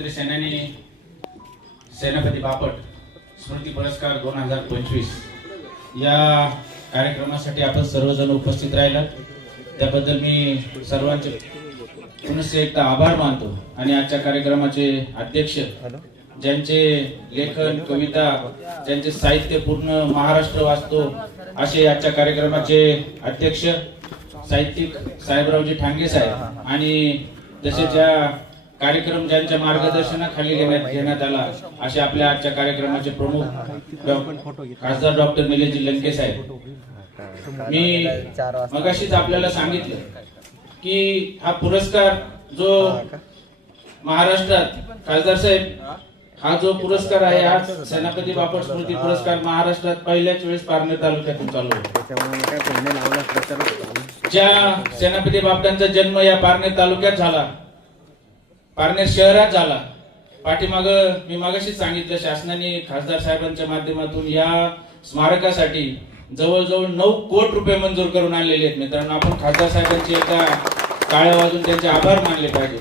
स्वातंत्र्य सेनानी सेनापती बापट स्मृती पुरस्कार दोन हजार पंचवीस. या कार्यक्रमासाठी आपण सर्वजण उपस्थित राहिलात. त्याबद्दल मी सर्वांचे पुनश्च एकदा आभार मानतो. आणि आजच्या कार्यक्रमाचे अध्यक्ष ज्यांचे लेखन कविता ज्यांचे साहित्य पूर्ण महाराष्ट्र वाचतो असे आजच्या कार्यक्रमाचे अध्यक्ष साहित्यिक साहेबरावजी ठांगे साहेब. आणि तसेच ज्या कार्यक्रम ज्यांच्या मार्गदर्शनाखाली घेण्यात आला असे आपल्या आजच्या कार्यक्रमाचे प्रमुख खासदार डॉक्टर निलेशजी लंके साहेब. मी मगाशीच आपल्याला सांगितलं की हा पुरस्कार जो महाराष्ट्रात खासदार साहेब हा? जो पुरस्कार आहे हा सेनापती बापट स्मृती पुरस्कार महाराष्ट्रात पहिल्याच वेळेस पारनेर तालुक्यातून चालू आहे ज्या सेनापती बापटांचा जन्म या पारनेर तालुक्यात झाला पारनेर शहरात झाला. पाठीमाग मी मागाशीच सांगितलं शासनाने खासदार साहेबांच्या माध्यमातून या स्मारकासाठी जवळजवळ नऊ कोटी रुपये मंजूर करून आणलेले आहेत. मित्रांनो आपण खासदार साहेबांची एका काळ्या वाजून त्यांचे आभार मानले पाहिजे.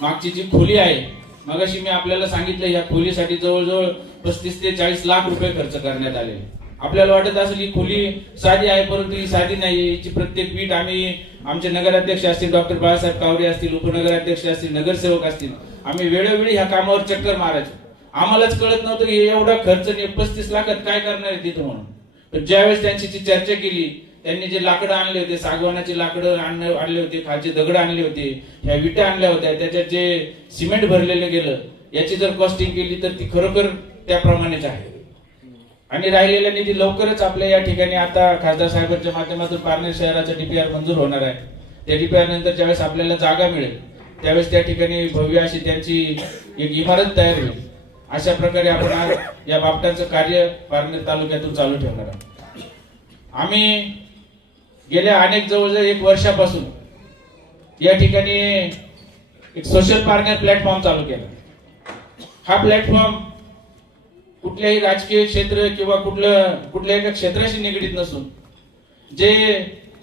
मागची जी खोली आहे मगाशी मी आपल्याला सांगितलं या खोलीसाठी जवळजवळ पस्तीस ते चाळीस लाख रुपये खर्च करण्यात आले आपल्याला वाटत असेल ही खोली साधी आहे परंतु ही साधी नाही. याची प्रत्येक वीट आम्ही आमचे नगराध्यक्ष असतील डॉक्टर बाळासाहेब कावरे असतील उपनगराध्यक्ष असतील नगरसेवक असतील आम्ही वेळोवेळी ह्या कामावर चक्कर मारायचो. आम्हालाच कळत नव्हतं की एवढा खर्च नाही पस्तीस लाखात काय करणार आहे तिथं म्हणून. पण ज्यावेळेस त्यांची जी चर्चा केली त्यांनी जे लाकडं आणले होते सागवानाचे लाकडं आणले आणले होते खालचे दगड आणले होते ह्या विटा आणल्या होत्या त्याच्यात जे सिमेंट भरलेलं गेलं याची जर कॉस्टिंग केली तर ती खरोखर त्याप्रमाणेच आहे. आणि राहिलेला निधी लवकरच आपल्या या ठिकाणी आता खासदार साहेबांच्या माध्यमातून पारनेर शहराचा डीपीआर मंजूर होणार आहे. त्या डीपीआर नंतर ज्यावेळेस आपल्याला जागा मिळेल त्यावेळेस त्या ठिकाणी भव्य अशी त्यांची एक इमारत तयार होईल. अशा प्रकारे आपण आज या बापटांचं कार्य पारनेर तालुक्यातून चालू ठेवणार आहोत. आम्ही गेल्या अनेक जवळजवळ एक वर्षापासून या ठिकाणी एक सोशल पार्टनर प्लॅटफॉर्म चालू केला. हा प्लॅटफॉर्म कुठल्याही राजकीय क्षेत्र किंवा कुठलं कुठल्या एका क्षेत्राशी निगडीत नसून जे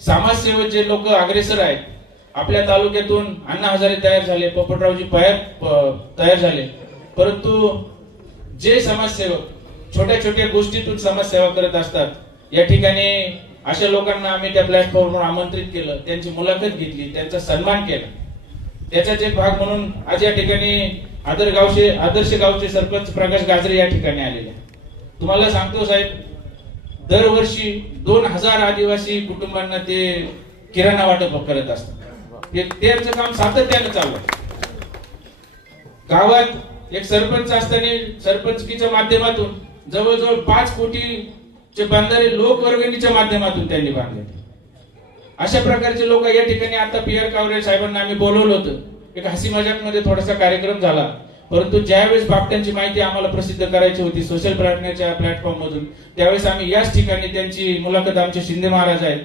समाजसेवक जे लोक अग्रेसर आहेत आपल्या तालुक्यातून अण्णा हजारे तयार झाले पोपटरावजी पायर तयार झाले. परंतु जे समाजसेवक छोट्या छोट्या गोष्टीतून समाजसेवा करत असतात या ठिकाणी अशा लोकांना आम्ही त्या प्लॅटफॉर्मवर आमंत्रित केलं त्यांची मुलाखत घेतली त्यांचा सन्मान केला. त्याचा एक भाग म्हणून आज या ठिकाणी आदर गावचे आदर्श गावचे सरपंच प्रकाश गाजरे या ठिकाणी आलेले तुम्हाला सांगतो साहेब दरवर्षी दोन हजार आदिवासी कुटुंबांना ते किराणा वाटप करत असतात. त्यांचं काम सातत्यानं चालू गावात एक सरपंच असताना सरपंचकीच्या माध्यमातून जवळजवळ पाच कोटीचे बांधारे लोकवर्गणीच्या माध्यमातून त्यांनी बांधले. अशा प्रकारचे लोक या ठिकाणी आता पी आर कावरे साहेबांना आम्ही बोलवलं होतं. एक हसी मजाकमध्ये थोडासा कार्यक्रम झाला. परंतु ज्यावेळेस बापट्यांची माहिती आम्हाला प्रसिद्ध करायची होती सोशल प्रार्थनेच्या प्लॅटफॉर्म मधून त्यावेळेस आम्ही याच ठिकाणी त्यांची मुलाखत आमचे शिंदे महाराज आहेत.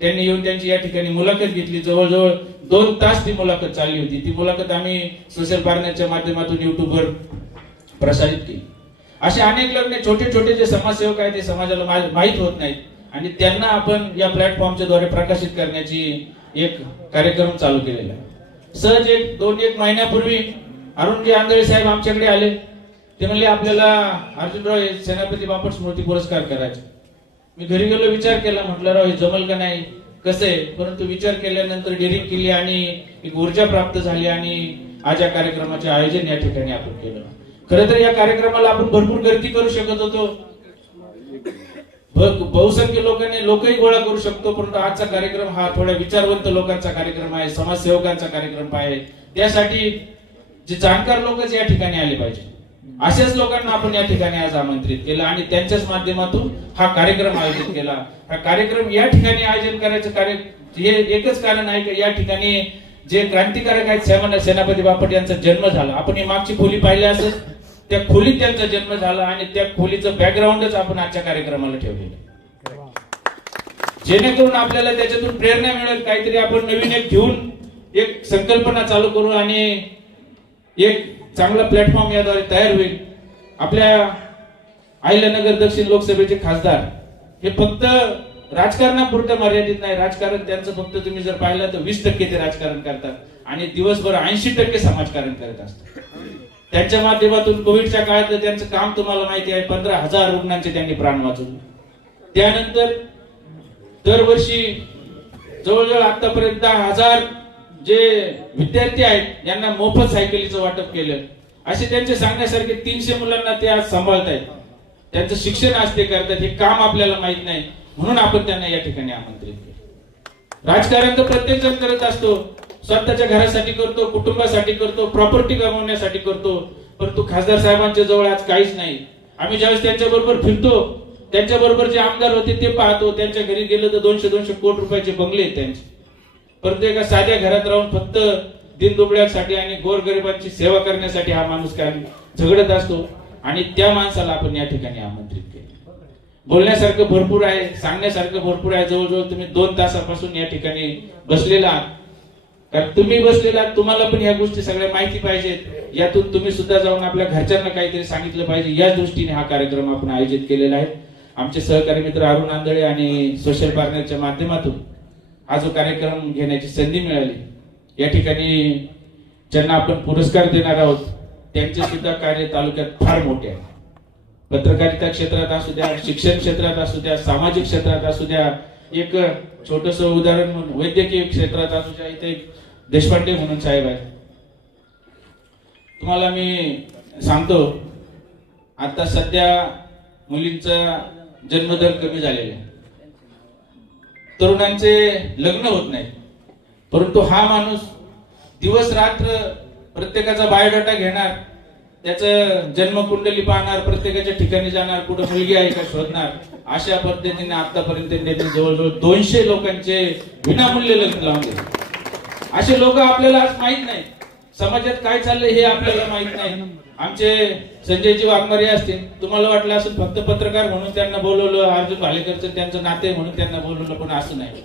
त्यांनी येऊन त्यांची या ठिकाणी मुलाखत घेतली. जवळजवळ दोन तास ती मुलाखत चालली होती. ती मुलाखत आम्ही सोशल पार्टनरच्या माध्यमातून युट्यूबवर प्रसारित केली. असे अनेक लग्न छोटे छोटे जे समाजसेवक आहेत ते समाजाला मा- माहीत होत नाहीत. आणि त्यांना आपण या प्लॅटफॉर्मच्या द्वारे प्रकाशित करण्याची एक कार्यक्रम चालू केलेला आहे. सहज एक दोन एक महिन्यापूर्वी अरुणजी आंधळे साहेब आमच्याकडे आले. ते म्हणले आपल्याला अर्जुनराव हे सेनापती बापट स्मृती पुरस्कार करायचे. मी घरी गेलो विचार केला म्हटलं राव हे जमल का नाही? कसं आहे? परंतु विचार केल्यानंतर डिरिंग केली आणि एक ऊर्जा प्राप्त झाली आणि आज या कार्यक्रमाचे आयोजन या ठिकाणी आपण केलं. खरं तर या कार्यक्रमाला आपण भरपूर गर्दी करू शकत होतो. बहुसंख्य लोकांनी लोकही गोळा करू शकतो परंतु आजचा कार्यक्रम हा थोड्या विचारवंत लोकांचा कार्यक्रम आहे समाजसेवकांचा कार्यक्रम आहे. त्यासाठी जे जाणकार लोकच या ठिकाणी आले पाहिजे. अशाच लोकांना आपण या ठिकाणी आज आमंत्रित केलं आणि त्यांच्याच माध्यमातून हा कार्यक्रम आयोजित केला. हा कार्यक्रम या ठिकाणी आयोजन करायचं कार्य हे एकच कारण आहे की या ठिकाणी जे क्रांतिकारक आहेत सेनापती बापट यांचा जन्म झाला. आपण ही मागची खोली पाहिली असेल. त्या खोलीत त्यांचा जन्म झाला आणि त्या खोलीचं बॅकग्राऊंडच आपण आजच्या कार्यक्रमाला ठेवलेलं जेणेकरून आपल्याला त्याच्यातून प्रेरणा मिळेल काहीतरी आपण नवीन एक घेऊन एक संकल्पना चालू करू आणि एक चांगला प्लॅटफॉर्म याद्वारे तयार होईल. आपल्या अहिल्यानगर दक्षिण लोकसभेचे खासदार हे फक्त राजकारणापुरतं मर्यादित नाही. राजकारण त्यांचं फक्त तुम्ही जर पाहिलं तर वीस टक्के ते राजकारण करतात आणि दिवसभर ऐंशी टक्के समाजकारण करत असतात. त्यांच्या माध्यमातून कोविडच्या काळात त्यांचं काम तुम्हाला माहिती आहे पंधरा हजार रुग्णांचे त्यांनी प्राण वाचवले. त्यानंतर दरवर्षी जवळजवळ आतापर्यंत दहा हजार जे विद्यार्थी आहेत यांना मोफत सायकलीचं वाटप केलं. असे त्यांचे सांगण्यासारखे तीनशे मुलांना ते आज सांभाळत आहेत त्यांचं शिक्षण आज ते करतात हे काम आपल्याला माहीत नाही. म्हणून आपण त्यांना या ठिकाणी आमंत्रित केलं. राजकारण तर प्रत्येक जण करत असतो. स्वतःच्या घरासाठी करतो कुटुंबासाठी करतो प्रॉपर्टी कमवण्यासाठी करतो. परंतु खासदार साहेबांच्या जवळ आज काहीच नाही. आम्ही ज्यावेळेस त्यांच्या बरोबर फिरतो त्यांच्या बरोबर जे आमदार होते ते पाहतो. त्यांच्या घरी गेलं तर दोनशे दोनशे कोटी रुपयाचे बंगले आहेत त्यांचे. परंतु एका साध्या घरात राहून फक्त दिनदुबळ्यासाठी आणि गोरगरिबांची सेवा करण्यासाठी हा माणूस काय झगडत असतो आणि त्या माणसाला आपण या ठिकाणी आमंत्रित केले. बोलण्यासारखं भरपूर आहे सांगण्यासारखं भरपूर आहे. जवळजवळ तुम्ही दोन तासापासून या ठिकाणी बसलेला आहात. कारण तुम्ही बसलेला तुम्हाला पण या गोष्टी सगळ्या माहिती पाहिजेत. यातून तुम्ही सुद्धा जाऊन आपल्या घरच्यांना काहीतरी सांगितलं पाहिजे. याच दृष्टीने हा कार्यक्रम आपण आयोजित केलेला आहे. आमचे सहकारी मित्र अरुण आंधळे आणि सोशल पार्टनरच्या माध्यमातून हा जो कार्यक्रम घेण्याची संधी मिळाली या ठिकाणी ज्यांना आपण पुरस्कार देणार आहोत त्यांचे सुद्धा कार्य तालुक्यात फार मोठे आहे. पत्रकारिता क्षेत्रात असू द्या शिक्षण क्षेत्रात असू द्या सामाजिक क्षेत्रात असू द्या एक छोटस उदाहरण म्हणून वैद्यकीय क्षेत्रात असू द्या इथे एक देशपांडे म्हणून साहेब आहे तुम्हाला मी सांगतो आता सध्या मुलींचा जन्मदर कमी झालेला आहे. तरुणांचे लग्न होत नाही. परंतु हा माणूस दिवस रात्र प्रत्येकाचा बायोडाटा घेणार त्याचं जन्मकुंडली पाहणार प्रत्येकाच्या ठिकाणी जाणार कुठं मुलगी आहे का शोधणार अशा पद्धतीने आतापर्यंत त्यांनी जवळजवळ दोनशे लोकांचे विनामूल्य लग्न लावून दिले. असे लोक आपल्याला आज माहीत नाही. समाजात काय चाललंय हे आपल्याला माहीत नाही. आमचे संजयजी वाघमारे असतील तुम्हाला वाटलं असेल फक्त पत्रकार म्हणून त्यांना बोलवलं अर्जुन भालेकरचं त्यांचं नाते म्हणून त्यांना बोलवलं पण असं नाही.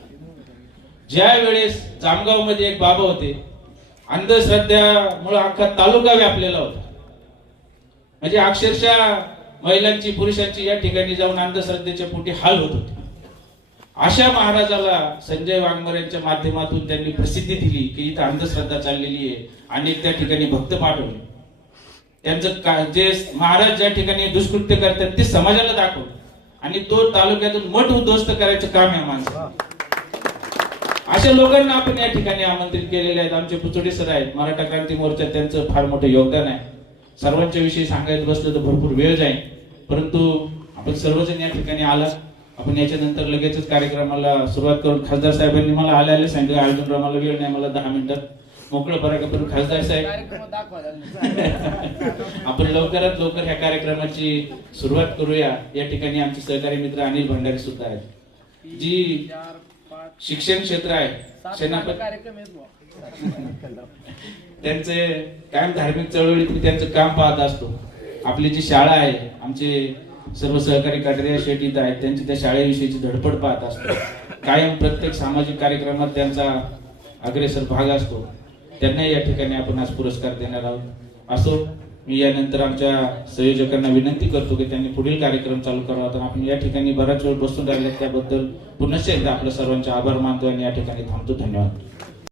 ज्या वेळेस जामगावमध्ये एक बाबा होते अंधश्रद्धामुळे अख्खा तालुका व्यापलेला होता. म्हणजे अक्षरशः महिलांची पुरुषांची या ठिकाणी जाऊन अंधश्रद्धेच्या पोटी हाल होत होते. अशा महाराजाला संजय वांगमर यांच्या माध्यमातून त्यांनी प्रसिद्धी दिली की इथं अंधश्रद्धा चाललेली आहे. आणि त्या ठिकाणी भक्त पाठवले. त्यांचं का- जे महाराज ज्या ठिकाणी दुष्कृत्य करतात ते समाजाला दाखव आणि तो तालुक्यातून मठ उद्ध्वस्त करायचं काम आहे माणसं अशा लोकांना आपण या ठिकाणी आमंत्रित केलेले आहेत. आमचे पुचोडे सर आहेत. मराठा क्रांती मोर्चा त्यांचं फार मोठं योगदान आहे. सर्वांच्या विषयी सांगायचं बसलं तर भरपूर वेळ जाईल. परंतु आपण सर्वजण या ठिकाणी आला आपण याच्यानंतर लगेचच कार्यक्रमाला सुरुवात करून खासदार साहेबांनी मला आले आले सांगितलं अर्जुन मला वेळ नाही मला दहा मिनिटात मोकळं पराका करून खासदार साहेब? आपण लवकरात लवकर ह्या कार्यक्रमाची सुरुवात करूया. या ठिकाणी आमचे सहकारी मित्र अनिल भंडारी सुद्धा आहेत. जी शिक्षण क्षेत्र आहे सेनापती त्यांचे कायम धार्मिक चळवळीत त्यांचं काम पाहत असतो. आपली जी शाळा आहे आमचे सर्व सहकारी कटरिया शेट इथं आहेत. त्यांची त्या शाळेविषयीची धडपड पाहत असतो. कायम प्रत्येक सामाजिक कार्यक्रमात त्यांचा अग्रेसर भाग असतो. त्यांना या ठिकाणी आपण आज पुरस्कार देणार आहोत. असो मी यानंतर आमच्या संयोजकांना विनंती करतो की त्यांनी पुढील कार्यक्रम चालू करावा. तर आपण या ठिकाणी बराच वेळ बसून राहिले त्याबद्दल पुनश्च एकदा आपल्या सर्वांचे आभार मानतो आणि या ठिकाणी थांबतो. धन्यवाद.